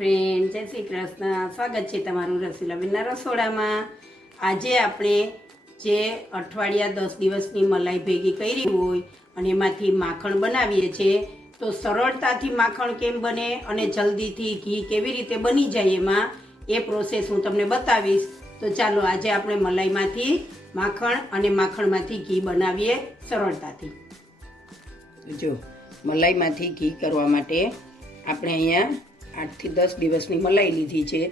Friend જય શ્રી કૃષ્ણ. સ્વાગત છે તમારું રસીલાબેનના રસોડામાં. આજે આપણે જે અઠવાડિયા દસ દિવસની મલાઈ ભેગી કરી હોય અને એમાંથી માખણ બનાવીએ છીએ, તો સરળતાથી માખણ કેમ બને અને જલ્દીથી ઘી કેવી રીતે બની જાય એમાં, એ પ્રોસેસ હું તમને બતાવીશ. તો ચાલો આજે આપણે મલાઈમાંથી માખણ અને માખણમાંથી ઘી બનાવીએ સરળતાથી. જો, મલાઈમાંથી ઘી કરવા માટે આપણે અહીંયા આઠથી દસ દિવસની મલાઈ લીધી છે.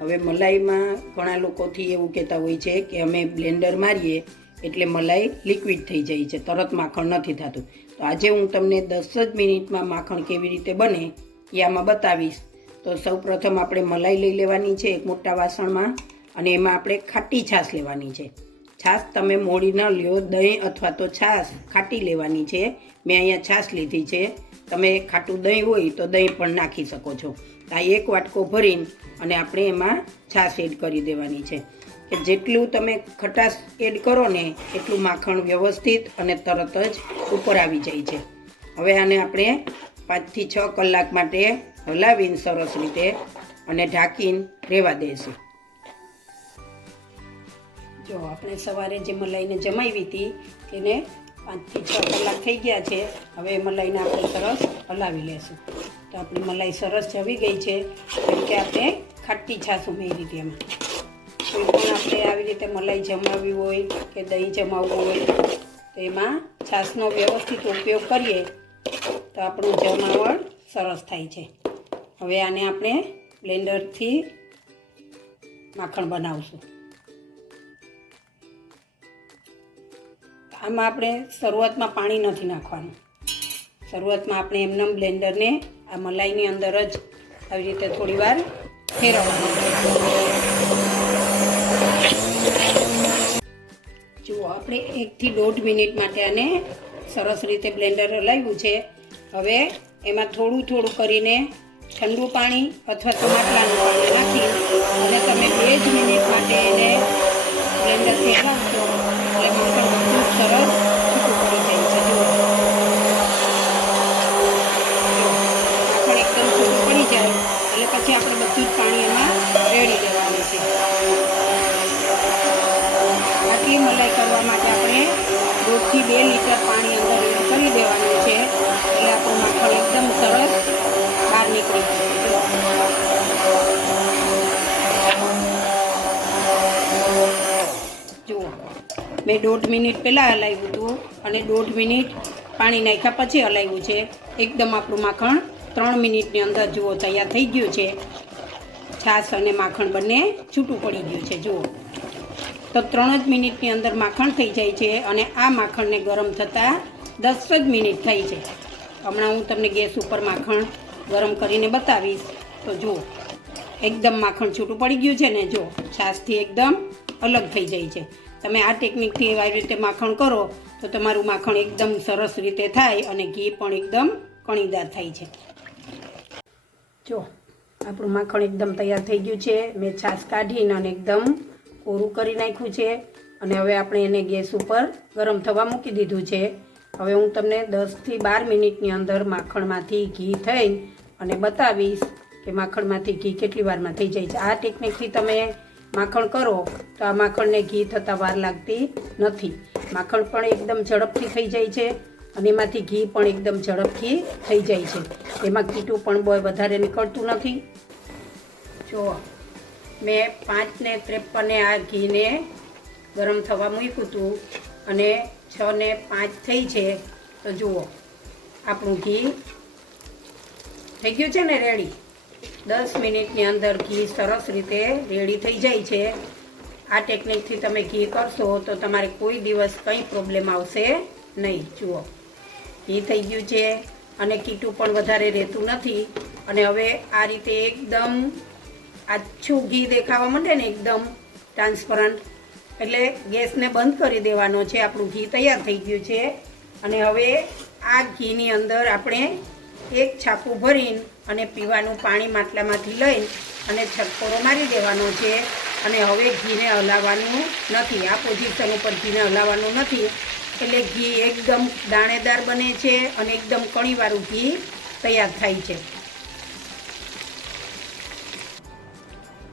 હવે મલાઈમાં ઘણા લોકોથી એવું કહેતા હોય છે કે અમે બ્લેન્ડર મારીએ એટલે મલાઈ લિક્વિડ થઈ જાય છે, તરત માખણ નથી થતું. તો આજે હું તમને દસ જ મિનિટમાં માખણ કેવી રીતે બને એ આમાં બતાવીશ. તો સૌ પ્રથમ આપણે મલાઈ લઈ લેવાની છે એક મોટા વાસણમાં અને એમાં આપણે ખાટી છાશ લેવાની છે. છાશ તમે મોડી ન લ્યો, દહીં અથવા તો છાશ ખાટી લેવાની છે. મેં અહીંયા છાશ લીધી છે. તમે ખાટું દહીં હોય તો દહીં પણ નાખી શકો છો. આ એક વાટકો ભરીને અને આપણે એમાં છાશ એડ કરી દેવાની છે. કે જેટલું તમે ખટાશ એડ કરો ને એટલું માખણ વ્યવસ્થિત અને તરત જ ઉપર આવી જાય છે. હવે આને આપણે પાંચથી છ કલાક માટે હલાવીને સરસ રીતે અને ઢાંકીને રહેવા દઈશું જો આપણે સવારે જે મલાઈને જમાવી હતી તેને પાંચથી છ કલાક થઈ ગયા છે. હવે મલાઈને આપણે સરસ હલાવી લેશું. તો આપણી મલાઈ સરસ જવી ગઈ છે. કેમ કે આપણે ખાટી છાશ ઉમેરી એમાં. કોઈ પણ આપણે આવી રીતે મલાઈ જમાવવી હોય કે દહીં જમાવવું હોય, તો એમાં છાશનો વ્યવસ્થિત ઉપયોગ કરીએ, તો આપણું જમાવટ સરસ થાય છે. હવે આને આપણે બ્લેન્ડરથી માખણ બનાવશું. આમાં આપણે શરૂઆતમાં પાણી નથી નાખવાનું. શરૂઆતમાં આપણે એમનેમ બ્લેન્ડરને આ મલાઈની અંદર જ આવી રીતે થોડી વાર ફેરવવાનું. જુઓ, આપણે એકથી દોઢ મિનિટ માટે આને સરસ રીતે બ્લેન્ડર હલાવ્યું છે. હવે એમાં થોડું થોડું કરીને ઠંડુ પાણી અથવા તો માટલાનું નાખી અને તમે બે જ મિનિટ માટે એને બ્લેન્ડર ફેરવશો એટલે માખણ બધું જ સરસ છૂટું પડી જાય છે જુઓ માખણ એકદમ છૂટું પડી જાય એટલે પછી આપણે બધું જ પાણી એમાં રેડી દેવાનું છે આટલી મલાઈ કરવા માટે આપણે દોઢથી બે લીટર પાણી અંદર એડ કરી દેવાનું છે. એટલે આપણું માખણ એકદમ સરસ બહાર નીકળી જુઓ. મેં દોઢ મિનિટ પહેલાં હલાવ્યું હતું અને દોઢ મિનિટ પાણી નાખ્યા પછી હલાવ્યું છે. એકદમ આપણું માખણ ત્રણ મિનિટની અંદર જુઓ, તૈયાર થઈ ગયું છે. છાશ અને માખણ બંને છૂટું પડી ગયું છે. જુઓ. તો ત્રણ જ મિનિટની અંદર માખણ થઈ જાય છે અને આ માખણને ગરમ થતાં દસ જ મિનિટ થઈ છે. હમણાં હું તમને ગેસ ઉપર માખણ ગરમ કરીને બતાવીશ. તો જુઓ, એકદમ માખણ છૂટું પડી ગયું છે ને જો છાશથી એકદમ અલગ થઈ જાય છે. તમે આ ટેકનિકથી આવી રીતે માખણ કરો, તો તમારું માખણ એકદમ સરસ રીતે થાય અને ઘી પણ એકદમ કણીદાર થાય છે. જો આપણું માખણ એકદમ તૈયાર થઈ ગયું છે. મેં છાશ કાઢીને અને એકદમ કોરું કરી નાખ્યું છે અને હવે આપણે એને ગેસ ઉપર ગરમ થવા મૂકી દીધું છે. હવે હું તમને દસથી બાર મિનિટની અંદર માખણમાંથી ઘી થઈ અને બતાવીશ કે માખણમાંથી ઘી કેટલી વારમાં થઈ જાય છે. આ ટેકનિકથી તમે માખણ કરો તો આ માખણને ઘી થતાં વાર લાગતી નથી. માખણ પણ એકદમ ઝડપથી થઈ જાય છે અને એમાંથી ઘી પણ એકદમ ઝડપથી થઈ જાય છે. એમાં કીટું પણ બહુ વધારે નીકળતું નથી. જો મેં પાંચ ને ત્રેપને આ ઘીને ગરમ થવા મૂક્યું હતું અને છ ને પાંચ થઈ છે. તો જુઓ, આપણું ઘી થઈ ગયું છે ને રેડી? દસ મિનિટની અંદર ઘી સરસ રીતે રેડી થઈ જાય છે. આ ટેકનિકથી તમે ઘી કરશો તો તમારે કોઈ દિવસ કંઈ પ્રોબ્લેમ આવશે નહીં. જુઓ, ઘી થઈ ગયું છે અને કીટું પણ વધારે રહેતું નથી. અને હવે આ રીતે એકદમ આછું ઘી દેખાવા માંડે ને એકદમ ટ્રાન્સપરન્ટ એટલે ગેસને બંધ કરી દેવાનો છે, આપણું ઘી તૈયાર થઈ ગયું છે. અને હવે આ ઘીની અંદર આપણે એક છાપું ભરીને અને પીવાનું પાણી માટલામાંથી લઈને અને છટકોરો મારી દેવાનો છે. અને હવે ઘીને હલાવવાનું નથી. આ પોઝિશન ઉપર ઘીને હલાવવાનું નથી. એટલે ઘી એકદમ દાણેદાર બને છે અને એકદમ કણીવાળું ઘી તૈયાર થાય છે.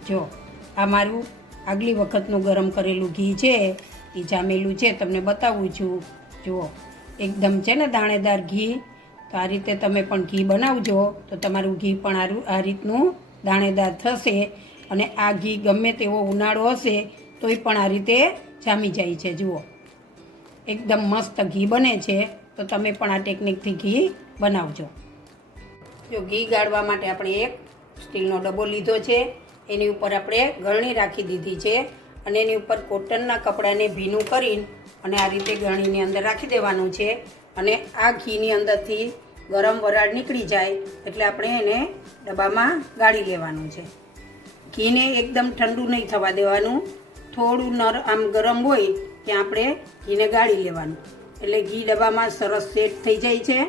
જો, આ મારું આગલી વખતનું ગરમ કરેલું ઘી છે, એ જામેલું છે, તમને બતાવું છું. જુઓ, એકદમ છે ને દાણેદાર ઘી. તો આ રીતે તમે પણ ઘી બનાવજો, તો તમારું ઘી પણ આ રીતનું દાણેદાર થશે અને આ ઘી ગમે તેવો ઉનાળો હશે, તોય પણ આ રીતે જામી જાય છે. જુઓ, એકદમ મસ્ત ઘી બને છે, તો તમે પણ આ ટેકનિકથી ઘી બનાવજો. જો, ઘી ગાળવા માટે આપણે એક સ્ટીલનો ડબ્બો લીધો છે. એની ઉપર આપણે ગરણી રાખી દીધી છે અને એની ઉપર કોટનના કપડાને ભીનું કરીને અને આ રીતે ગરણીની અંદર રાખી દેવાનું છે. અને આ ઘીની અંદરથી ગરમ વરાળ નીકળી જાય એટલે આપણે એને ડબ્બામાં ગાળી લેવાનું છે. ઘીને એકદમ ઠંડુ નહીં થવા દેવાનું. થોડું નર આમ ગરમ હોય ત્યાં આપણે ઘીને ગાળી લેવાનું. એટલે ઘી ડબ્બામાં સરસ સેટ થઈ જાય છે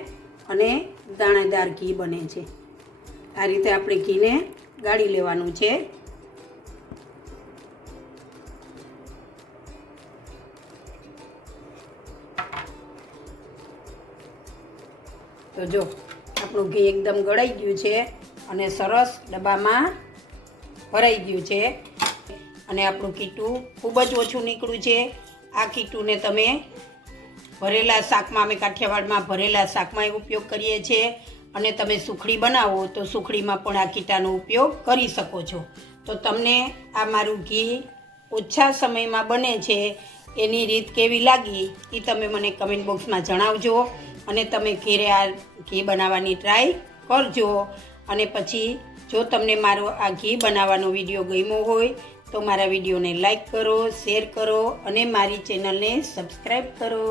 અને દાણેદાર ઘી બને છે. આ રીતે આપણે ઘીને ગાળી લેવાનું છે. તો જો, આપણું ઘી એકદમ ગળાઈ ગયું છે અને સરસ ડબ્બામાં ભરાઈ ગયું છે. અને આપણું કીટું ખૂબ જ ઓછું નીકળ્યું છે. આ કીટુંને તમે ભરેલા શાકમાં, અમે કાઠિયાવાડમાં ભરેલા શાકમાં ઉપયોગ કરીએ છીએ. અને તમે સુખડી બનાવો તો સુખડીમાં પણ આ કીટાનો ઉપયોગ કરી શકો છો. તો તમને આ મારું ઘી ઓછા સમયમાં બને છે એની રીત કેવી લાગી એ તમે મને કમેન્ટ બોક્સમાં જણાવજો અને તમે ઘેરે આ ઘી બનાવવાની ટ્રાય કરજો. અને પછી જો તમને મારો આ ઘી બનાવવાનો વીડિયો ગમ્યો હોય તો મારા વિડીયોને લાઈક કરો શેર કરો અને મારી ચેનલને સબસ્ક્રાઈબ કરો.